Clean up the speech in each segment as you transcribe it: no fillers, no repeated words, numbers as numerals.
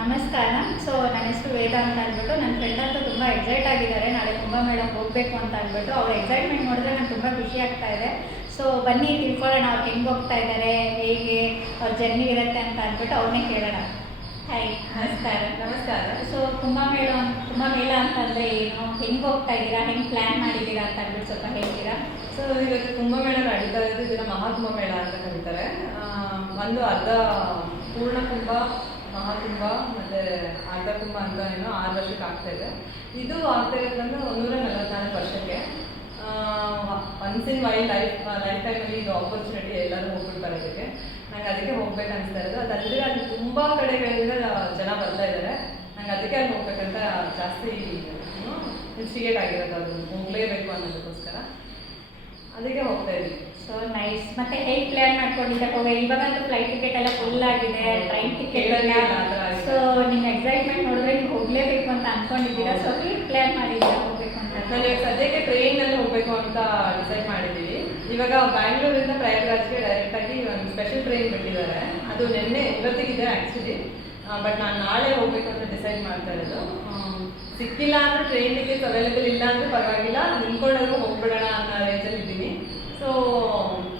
ನಮಸ್ಕಾರ. ಸೊ ನನ್ನ ಹೆಸರು ವೇದ ಅಂತ ಅಂದ್ಬಿಟ್ಟು ನನ್ನ ಫ್ರೆಂಡ್ ಅಂತೂ ತುಂಬ ಎಕ್ಸೈಟ್ ಆಗಿದ್ದಾರೆ ನಾಳೆ ಕುಂಭಮೇಳಕ್ಕೆ ಹೋಗಬೇಕು ಅಂತ ಅಂದ್ಬಿಟ್ಟು. ಅವ್ರ ಎಕ್ಸೈಟ್ಮೆಂಟ್ ನೋಡಿದ್ರೆ ನಂಗೆ ತುಂಬ ಖುಷಿ ಆಗ್ತಾ ಇದೆ. ಸೊ ಬನ್ನಿ ತಿಳ್ಕೊಳ್ಳೋಣ ಅವ್ರು ಹೆಂಗೆ ಹೋಗ್ತಾ ಇದ್ದಾರೆ, ಹೇಗೆ ಅವ್ರ ಜರ್ನಿ ಇರುತ್ತೆ ಅಂತ ಅಂದ್ಬಿಟ್ಟು ಅವ್ರನ್ನೇ ಕೇಳೋಣ. ಹಾಯ್, ನಮಸ್ಕಾರ. ನಮಸ್ಕಾರ. ಸೊ ಕುಂಭಮೇಳ ಅಂತಂದರೆ ಏನು, ಹೆಂಗೆ ಹೋಗ್ತಾ ಇದ್ದೀರಾ, ಹೆಂಗೆ ಪ್ಲ್ಯಾನ್ ಮಾಡಿದ್ದೀರಾ ಅಂತ ಅಂದ್ಬಿಟ್ಟು ಸ್ವಲ್ಪ ಹೇಳ್ತೀರಾ? ಸೊ ಇವತ್ತು ಕುಂಭಮೇಳ ನಡೀತಾ ಇರೋದು ಇದನ್ನ ಮಹಾಕುಂಭಮೇಳ ಅಂತ ಕರೀತಾರೆ. ಒಂದು ಅರ್ಧ ಪೂರ್ಣ ಕುಂಭ, ಮಹಾಕುಂಭ ಮತ್ತು ಅರ್ಧ ಕುಂಭ ಅಂತ ಏನೋ 6 ವರ್ಷಕ್ಕೆ ಆಗ್ತಾ ಇದೆ. ಇದು ಆಗ್ತಾ ಇರೋದ್ರಿಂದ 144 ವರ್ಷಕ್ಕೆ. ಒನ್ಸ್ ಇನ್ ಲೈಫ್ ಟೈಮಲ್ಲಿ ಇದು ಆಪರ್ಚುನಿಟಿ ಎಲ್ಲರೂ ಹೋಗ್ಬಿಡ್ತಾರೆ ಇದಕ್ಕೆ. ನಂಗೆ ಅದಕ್ಕೆ ಹೋಗ್ಬೇಕು ಅನಿಸ್ತಾ ಇರೋದು. ಅದಲ್ಲದೆ ಅಲ್ಲಿ ತುಂಬ ಕಡೆಗಳಿಂದ ಜನ ಬರ್ತಾ ಇದ್ದಾರೆ. ನಂಗೆ ಅದಕ್ಕೆ ಅಲ್ಲಿ ಹೋಗ್ಬೇಕಂತ ಜಾಸ್ತಿ ಇನ್ಸ್ಟಿಗೇಟ್ ಆಗಿರೋದು. ಅದು ಹೋಗಲೇಬೇಕು ಅನ್ನೋದಕ್ಕೋಸ್ಕರ ಅದಕ್ಕೆ ಹೋಗ್ತಾ ಇದ್ವಿ. So nice. ಮತ್ತೆ ಹೇಗೆ ಪ್ಲ್ಯಾನ್ ಮಾಡ್ಕೊಂಡಿದ್ದೆ ಹೋಗಿ? ಇವಾಗಂತೂ ಫ್ಲೈಟ್ ಟಿಕೆಟ್ ಎಲ್ಲ ಫುಲ್ ಆಗಿದೆ, ಟ್ರೈನ್ ಟಿಕೆಟ್ ಎಲ್ಲ. ಸೊ ನಿಮ್ಮ ಎಕ್ಸೈಟ್ಮೆಂಟ್ ನೋಡಿದ್ರೆ ನೀವು ಹೋಗಲೇಬೇಕು ಅಂತ ಅಂದ್ಕೊಂಡಿದ್ದೀರಾ. ಸೊ ಹೇಗೆ ಪ್ಲ್ಯಾನ್ ಮಾಡಿದ್ದೀರಾ ಹೋಗ್ಬೇಕು ಅಂತ? ನಾನು ಇವಾಗ ಸದ್ಯಕ್ಕೆ ಟ್ರೈನಲ್ಲಿ ಹೋಗಬೇಕು ಅಂತ ಡಿಸೈಡ್ ಮಾಡಿದ್ದೀವಿ. ಇವಾಗ ಬ್ಯಾಂಗ್ಳೂರಿಂದ ಪ್ರಯಾಗ್ರಾಜ್ಗೆ ಡೈರೆಕ್ಟಾಗಿ ಒಂದು ಸ್ಪೆಷಲ್ ಟ್ರೈನ್ ಬಿಟ್ಟಿದ್ದಾರೆ. ಅದು ಇವತ್ತಿಗಿದೆ ಆ್ಯಕ್ಚುಲಿ. ಬಟ್ ನಾನು ನಾಳೆ ಹೋಗಬೇಕು ಅಂತ ಡಿಸೈಡ್ ಮಾಡ್ತಾ ಇರೋದು. ಸಿಕ್ಕಿಲ್ಲ ಅಂದರೆ ಟ್ರೈನ್ ಟಿಕೆಟ್ಸ್ ಅವೈಲೇಬಲ್ ಇಲ್ಲ ಅಂದರೆ ಪರವಾಗಿಲ್ಲ, ನಿಂತ್ಕೊಂಡಾದ್ರೂ ಹೋಗ್ಬಿಡೋಣ ಅನ್ನೋ ರೇಂಜಲ್ಲಿ ಇದ್ದೀನಿ. ಸೊ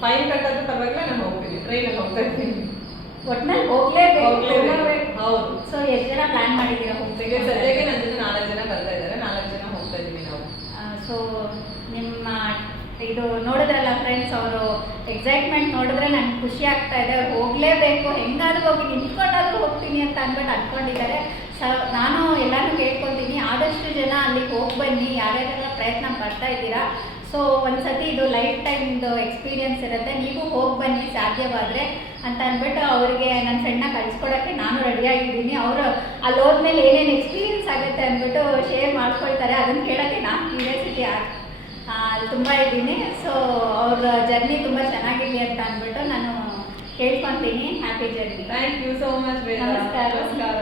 ಫೈನ್ ಕಟ್ಟೋದು ಪರವಾಗಿಲ್ಲ, ನಾನು ಹೋಗ್ತೀನಿ, ಟ್ರೈನಲ್ಲಿ ಹೋಗ್ತಾ ಇದ್ದೀನಿ. ಒಟ್ಟಿನಲ್ಲಿ ಹೋಗ್ಲೇಬೇಕು. ಹೌದು. ಸೊ ಎಷ್ಟು ಜನ ಪ್ಲ್ಯಾನ್ ಮಾಡಿದ್ದೀರಾ ಹೋಗ್ಬೇಕು? ಸದ್ಯಕ್ಕೆ ನನ್ನ ಜೊತೆ 4 ಜನ ಬರ್ತಾ ಇದ್ದಾರೆ. 4 ಜನ ಹೋಗ್ತಾ ಇದ್ದೀವಿ ನಾವು. ಸೊ ನಿಮ್ಮ ಇದು ನೋಡಿದ್ರಲ್ಲ ಫ್ರೆಂಡ್ಸ್, ಅವರು ಎಕ್ಸೈಟ್ಮೆಂಟ್ ನೋಡಿದ್ರೆ ನನಗೆ ಖುಷಿ ಆಗ್ತಾ ಇದೆ. ಅವ್ರು ಹೋಗಲೇಬೇಕು, ಹೆಂಗಾದ್ರೂ ಹೋಗಿ ನಿಂತ್ಕೊಂಡಾದ್ರೂ ಹೋಗ್ತೀನಿ ಅಂತ ಅಂದ್ಬಿಟ್ಟು ಅಂದ್ಕೊಂಡಿದ್ದಾರೆ. ನಾನು ಎಲ್ಲರೂ ಕೇಳ್ಕೊತೀನಿ, ಆದಷ್ಟು ಜನ ಅಲ್ಲಿಗೆ ಹೋಗಿ ಬನ್ನಿ, ಯಾರ್ಯಾರೆಲ್ಲ ಪ್ರಯತ್ನ ಪಡ್ತಾ ಇದ್ದೀರಾ. ಸೊ ಒಂದ್ಸತಿ ಇದು ಲೈಫ್ ಟೈಮ್ದು ಎಕ್ಸ್ಪೀರಿಯನ್ಸ್ ಇರುತ್ತೆ, ನೀವು ಹೋಗಿ ಬನ್ನಿ ಸಾಧ್ಯವಾದರೆ ಅಂತ ಅಂದ್ಬಿಟ್ಟು ಅವ್ರಿಗೆ ನನ್ನ ಫ್ರೆಂಡ್ನ ಕಳಿಸ್ಕೊಡೋಕ್ಕೆ ನಾನು ರೆಡಿಯಾಗಿದ್ದೀನಿ. ಅವರು ಅಲ್ಲಿ ಹೋದ್ಮೇಲೆ ಏನೇನು ಎಕ್ಸ್ಪೀರಿಯನ್ಸ್ ಆಗುತ್ತೆ ಅಂದ್ಬಿಟ್ಟು ಶೇರ್ ಮಾಡ್ಕೊಳ್ತಾರೆ. ಅದನ್ನು ಕೇಳೋಕ್ಕೆ ನಾನು ಕ್ಯೂರಿಯಾಸಿಟಿ ಅಲ್ಲಿ ತುಂಬ ಇದ್ದೀನಿ. ಸೊ ಅವ್ರ ಜರ್ನಿ ತುಂಬ ಚೆನ್ನಾಗಿರಲಿ ಅಂತ ಅಂದ್ಬಿಟ್ಟು ನಾನು ಕೇಳ್ಕೊತೀನಿ. Happy journey. Thank you so much. ನಮಸ್ಕಾರ. ನಮಸ್ಕಾರ.